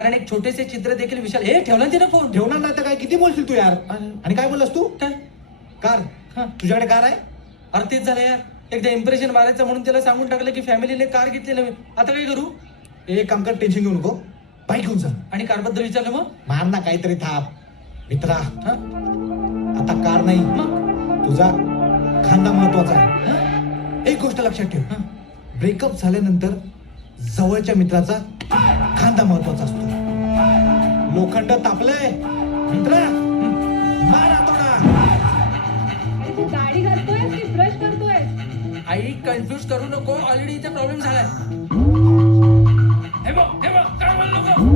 कारण एक छोटेसे चित्र देखील विशाल हे ठेवला ना तिने फोन. ठेवणार नाही तर काय, किती बोलशील तू यार. आणि काय बोललास तू? काय कार? हा. तुझ्याकडे कार आहे? अरे तेच झालं यार, एकदा इम्प्रेशन मारायचं म्हणून त्याला सांगून टाकलं की फॅमिलीने कार घेतली नवीन. आता काय करू? एक काम कर, टेन्शन घेऊ नको, बाईक घेऊन जा. आणि कारबद्दल विचारलं मग? मार ना काहीतरी थाप. मित्रा, हा? आता कार नाही, मग तुझा खांदा महत्वाचा आहे. हा? एक गोष्ट लक्षात ठेव, हा. ब्रेकअप झाल्यानंतर जवळच्या मित्राचा खांदा महत्वाचा असतो. लोखंड तापलंय मित्रा, मार हातोडा. अरे तू दाढी घालतोय की ब्रश करतोय? आई कन्फ्युज करू नको, ऑलरेडी इथे प्रॉब्लेम झालाय. हे बघ काय बोल नको.